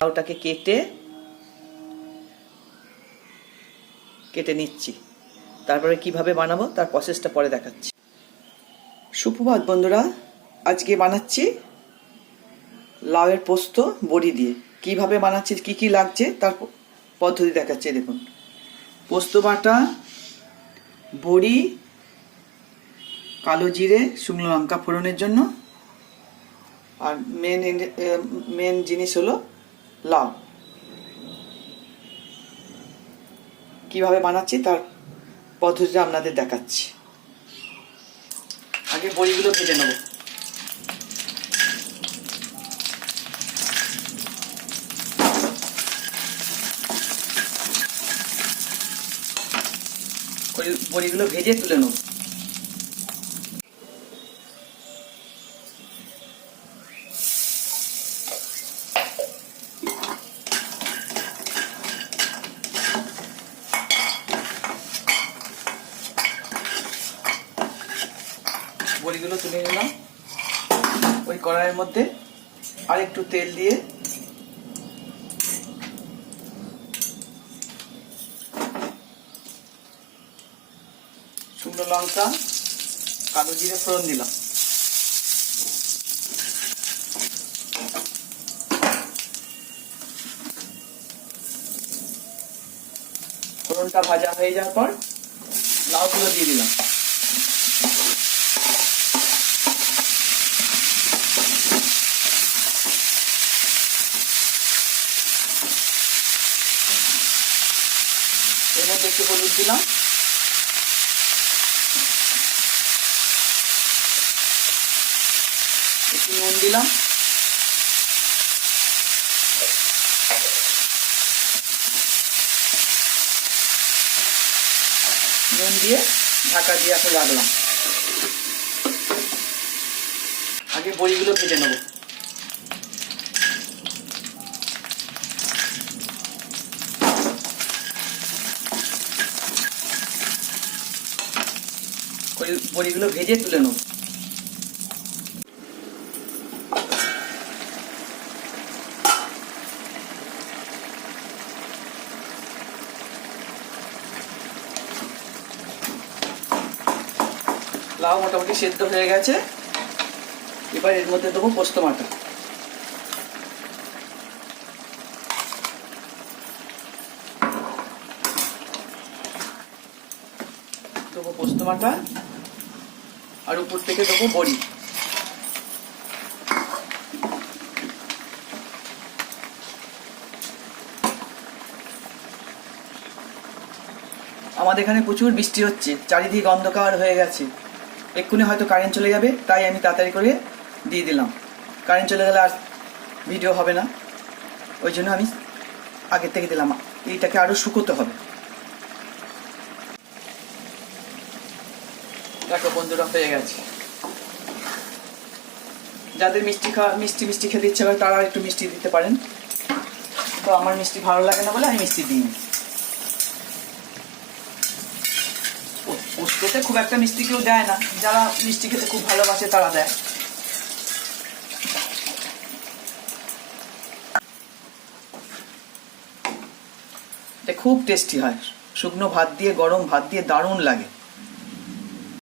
লাউটাকে কেটে কেটে নিচ্ছি। তারপরে কীভাবে বানাবো তার প্রসেসটা পরে দেখাচ্ছি। সুপ্রভাত বন্ধুরা, আজকে বানাচ্ছি লাউয়ের পোস্ত বড়ি দিয়ে। কীভাবে বানাচ্ছি, কি কি লাগছে তার পদ্ধতি দেখাচ্ছি, দেখুন। পোস্ত বাটা, বড়ি, কালো জিরে, শুকনো লঙ্কা ফোড়নের জন্য। আর মেন মেন জিনিস হলো লাউ কীভাবে বানাচ্ছি তার পদ্ধতিটা আপনাদের দেখাচ্ছি। আগে বড়িগুলো ভেজে নেব। বড়ি- বড়িগুলো ভেজে তুলে নেব। বড়িগুলো তুলে নিলাম। ওই কড়াইয়ের মধ্যে আর একটু তেল দিয়ে শুকনো লঙ্কা, কালো জিরে ফোড়ন দিলাম। ফোড়নটা ভাজা হয়ে যাওয়ার পর লাউগুলো দিয়ে দিলাম। এর মধ্যে একটু হলুদ দিলাম। একটু নুন দিলাম। নুন দিয়ে ঢাকা দিয়ে এখন রাখলাম। আগে বড়িগুলো ভেজে নেব। বড়িগুলো ভেজে তুলে নেব। লাউ মোটামুটি সেদ্ধ হয়ে গেছে। এবার এর মধ্যে দেবো পোস্ত মাটা। দেবো পোস্ত মাটা। আর উপর থেকে দেবো বড়ি। আমাদের এখানে প্রচুর বৃষ্টি হচ্ছে, চারিদিকে অন্ধকার হয়ে গেছে। এক্ষুনি হয়তো কারেন্ট চলে যাবে, তাই আমি তাড়াতাড়ি করে দিয়ে দিলাম। কারেন্ট চলে গেলে আর ভিডিও হবে না। ওই জন্য আমি আগের থেকে দিলাম। এইটাকে আরও শুকোতে হবে। দেখো বন্ধুরা, হয়ে গেছে। যাদের মিষ্টি খাওয়া মিষ্টি মিষ্টি খেতে ইচ্ছে করে, তারা একটু মিষ্টি দিতে পারেন। তো আমার মিষ্টি ভালো লাগে না বলে আমি মিষ্টি দিই পোস্ততে খুব একটা মিষ্টি কেউ দেয় না। যারা মিষ্টি খেতে খুব ভালোবাসে, তারা দেয়। খুব টেস্টি হয়। শুকনো ভাত দিয়ে, গরম ভাত দিয়ে দারুণ লাগে।